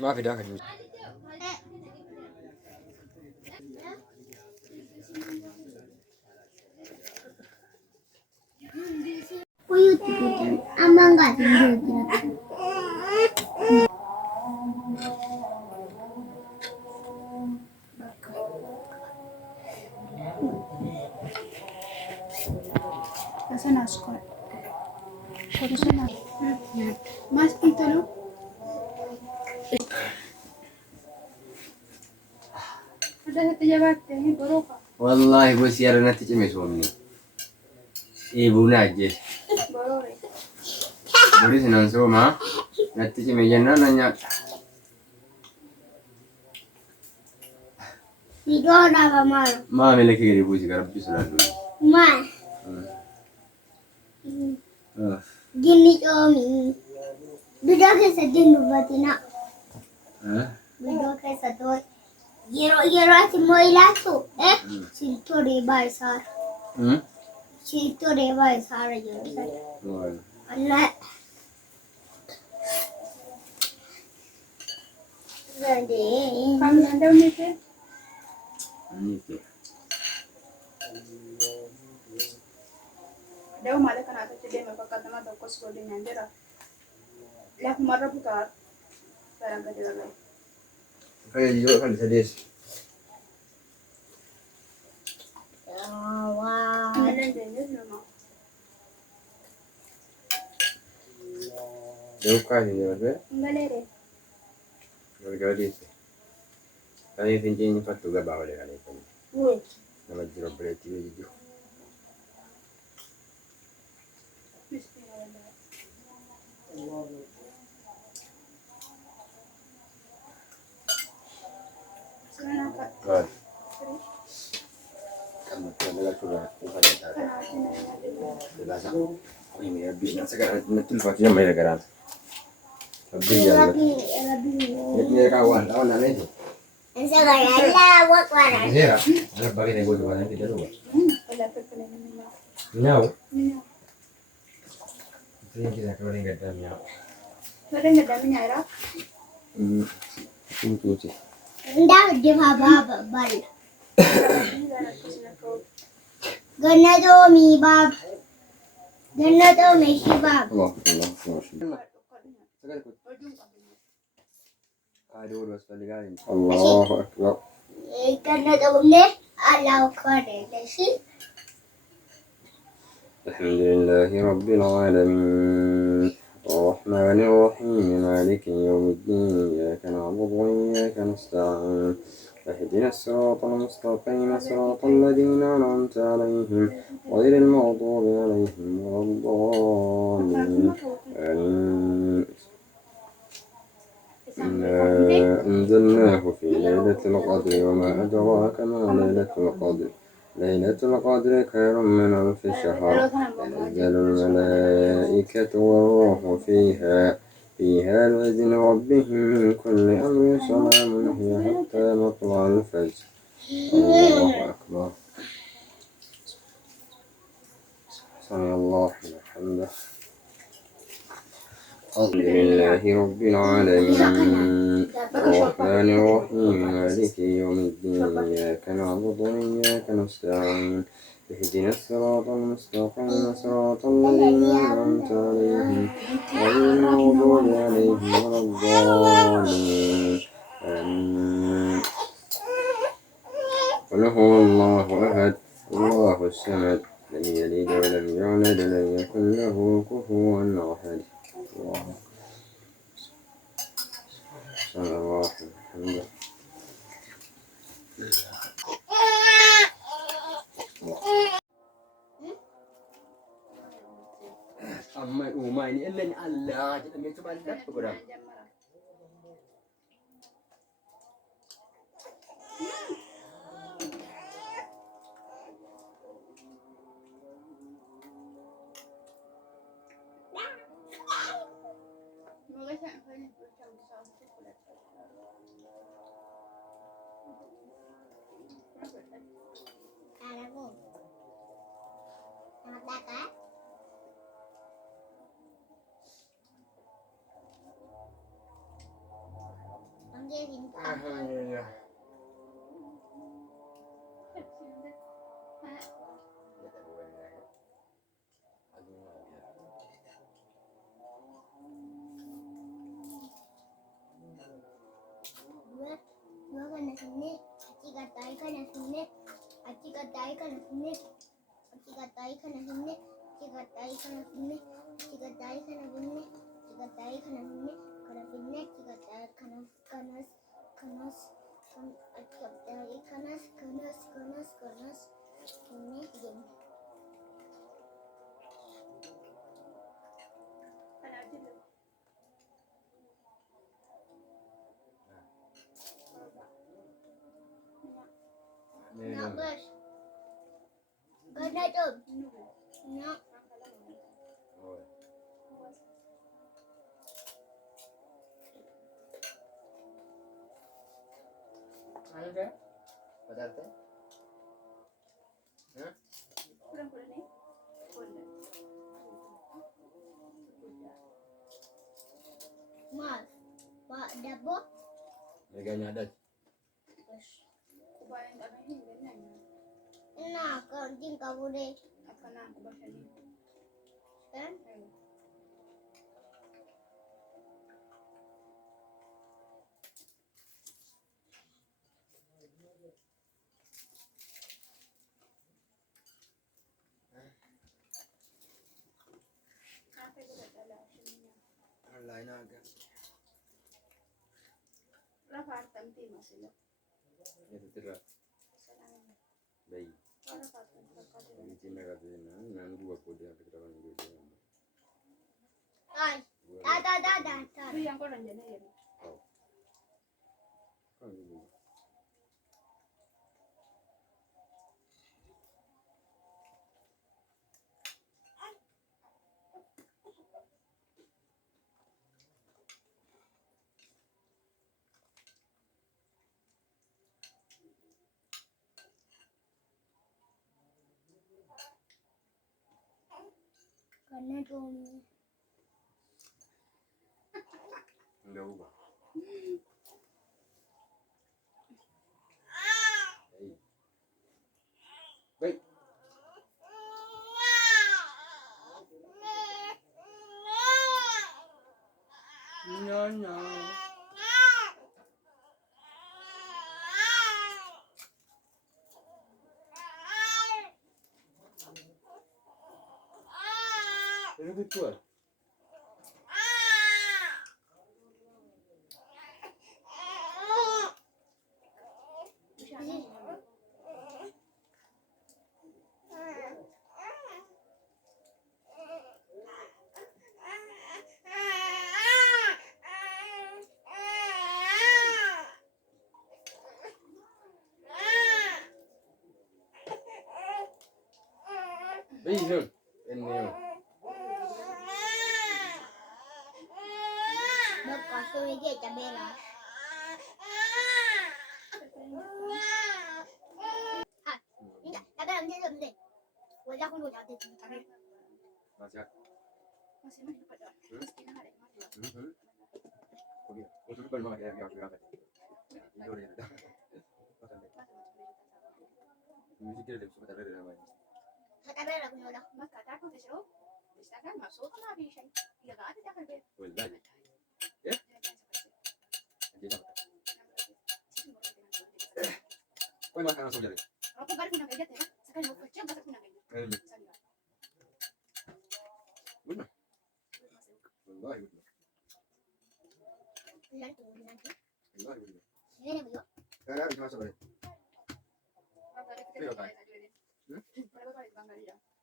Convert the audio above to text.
ما في داخل المسجد. Aman gak tidur. Sana sekolah. Suruh sana. Mas itu lo. Ada satu jabat ini berapa? والله بس يا رنا تجمع سومني إيه بناجي Berapa? بوريس نانسوما نتجمع جنانا نيا Tidur apa malu? ما ملك غير بوسي ربي سلام Mal. Gini Omi. Duduk ke sedih nubatina. Duduk ke sedih. Yero ati moila tu. Silto reba isar. Silto reba isar yero sar. Allah. Jadi. Kamu ada ni tu? Ada malah kan ada tu dia memang kata mana tak kos boleh nyandera. Lah marah bukan. Barang kata lagi. كان يجوا كان سديس Wah. Ada jenis nama. لو كان يجوا Enggak lere. والجواليس كان يفنجين فتو جبا ولا عليكم Woi. لما تجرب بلاتي ويجوا قال كم كان لا شو لا لا ini ya bisnya sekarang betul fakirnya mai sekarang tapi ya ini kawan aneh itu Sekarang lah buat warna. Zera, ada bagi nego tuh kan kita lupa. Wala pepelan nila. Nyau, Nila. itu yang kita keluarin ke dalam nyau. Wala enggak dami nyara. Itu sih. Ndak di baba bal. Gana do mi bab. Gana do mi si bab. Allah, Aduh, dua sekali kali. Allahu Akbar. Gana do mi Allah kare desi. الحمد لله رب العالمين الرحمن الرحيم مالك يوم الدين إياك نعبد وإياك نستعين اهدنا الصراط المستقيم صراط الذين أنعمت عليهم غير المغضوب عليهم ولا الضالين آمين إنا أنزلناه في ليلة القدر وما أدراك ما ليلة القدر ليلة القدر خير من ألف شهر تنزل الملائكة والروح فيها بإذن ربهم من كل أمر سلام هي حتى مطلع الفجر الله أكبر سمع الله لمن حمده الحمد لله رب العالمين الرحمن الرحيم مالك يوم الدين إياك نعبد وإياك نستعين اهدنا الصراط المستقيم صراط الذين أنعمت عليهم غير المغضوب عليهم ولا الضالين آمين قل هو الله أحد الله الصمد لم يلد ولم يولد ولم يكن له كفوا أحد الله صلى الله عليه وسلم أما أماني إلا إن الله جل من تبالك بقول kana finne achi gattaa'e kana finne achi gattaa'e kana finne achi gattaa'e kana finne achi gattaa'e kana finne achi gattaa'e kana finne kana finne achi gattaa'e kanas kan achi gattaa'e kanas finne deemna. Kana achitti. Naqas ganadum na Oh. Ano ka? Padarte? Ha? Kurang ni. Kurang. mas Pak Dabo Meganya ada. Kubayan kami hindi na. na kaunting kabure At kana ko ba siya ni? kan Ayun. Ate ko dala siya niya. Allah ina ga. Rafa tamti masila. Itu tira. Salamin. Bayi. Rafa tamti. Ini cina kata na dua kode yang kita kan dua. ay da Itu yang ko nandiyan na yan. Oh. Kan dulu. ganadum Enggak ubah. Baik. Baik. Nyonya. Ini betul. Siya na. Baik, Nun. Ini. magkaso hindi tabela hindi tabela hindi wala akong luto dito tabela Masih. Masih mahal pa doon. Mas kinahari mo. Oke. Untuk depan mah ya yang berangkat. Itu udah ada. Musik dia suka ada namanya. sa tabela ko wala Magkatakot siya. Basta ka, masuot na abi siya. Ilagaan na ka ba? Wallahi. Hindi na. Kau makan langsung jadi. Ako balik ko na kaya dati. Saka mo ko siya basta ko na kaya. Ini. Sabi ba? Benar. Wallahi benar. ilan to nanti Wallahi benar. ini na ba Karena bisa masuk balik. Pabalik Pero ka tayo. na. Pabalik ka na.